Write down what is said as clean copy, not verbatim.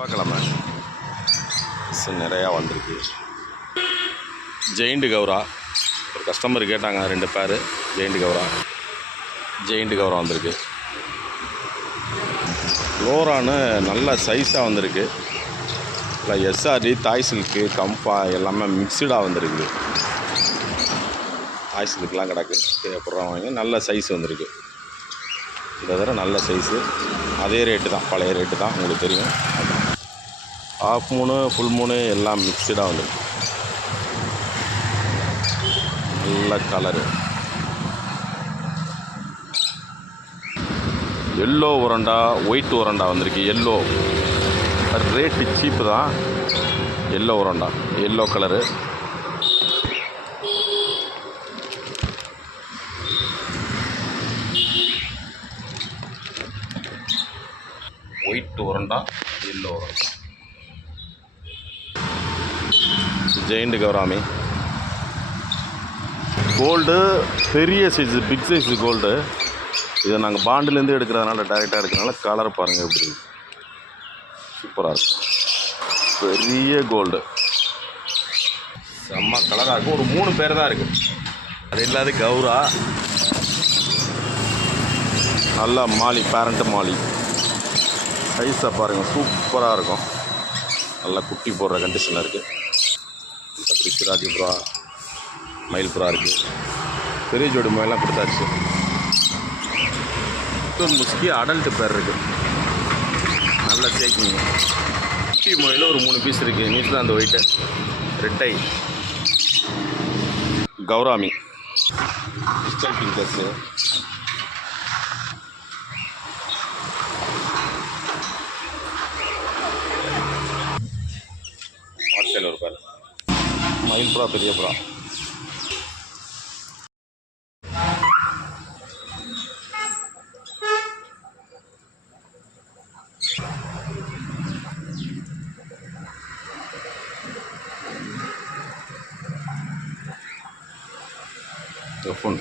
பார்க்கலாமா நிறையா வந்திருக்கு. ஜெயிண்ட் கௌரா ஒரு கஸ்டமர் கேட்டாங்க, 2 பேர் ஜெயிண்ட் கௌரா வந்திருக்கு. லோரானு நல்ல சைஸாக வந்திருக்கு. இல்லை எஸ்ஆர்டி, தாய் சில்க்கு, கம்பா எல்லாமே மிக்சடாக வந்திருக்கு. தாய் சில்க்குலாம் கிடக்கு, தேவைப்படுறவங்க நல்ல சைஸ் வந்திருக்கு. இந்த தடவை நல்ல சைஸு, அதே ரேட்டு தான், பழைய ரேட்டு தான், உங்களுக்கு தெரியும். ஹாஃப் மூணு ஃபுல் மூணு எல்லாம் மிக்சடாக வந்துருக்கு. நல்ல கலரு. எல்லோ உரண்டா, ஒயிட் உரண்டா வந்திருக்கு. எல்லோ ரேட்டு சீப்பு தான். எல்லோ உரண்டா, எல்லோ கலரு. ஒயிட் உரண்டா, எல்லோ உரண்டா. ஜெயிண்ட் கௌராமி கோல்டு, பெரிய சைஸு, பிக் சைஸு கோல்டு. இதை நாங்கள் பாண்டிலேருந்து எடுக்கிறதுனால, டைரெக்டாக எடுக்கிறதுனால கலர் பாருங்கள் எப்படி இருக்குது, சூப்பராக இருக்கும். பெரிய கோல்டு, செம்ம கலராக இருக்கும். ஒரு 3 பேர் தான் இருக்குது. அது இல்லாத கௌரா, நல்லா மாலி, பேரண்ட்டு மாலி. சைஸாக பாருங்கள், சூப்பராக இருக்கும். நல்லா குட்டி போடுற கண்டிஷனில் இருக்குது. அப்படி சிராஜி புறா, மயில் புறா இருக்குது. பெரிய ஜோடி மயிலாம் கொடுத்தாச்சு. முஸ்கி அடல்ட்டு பேர் இருக்குது, நல்ல சேக்கிங்க. குட்டி மொயில் ஒரு 3 பீஸ் இருக்குது. நியூசிலாந்து ஒயிட்டு, ரெட்டை கௌராமி, டிஜிட்டல் பிங்கர்ஸு. வாட்ஸ்அப்பில் ஒரு பேர் மயில் புறா, பெரிய புறா. ஃபோன்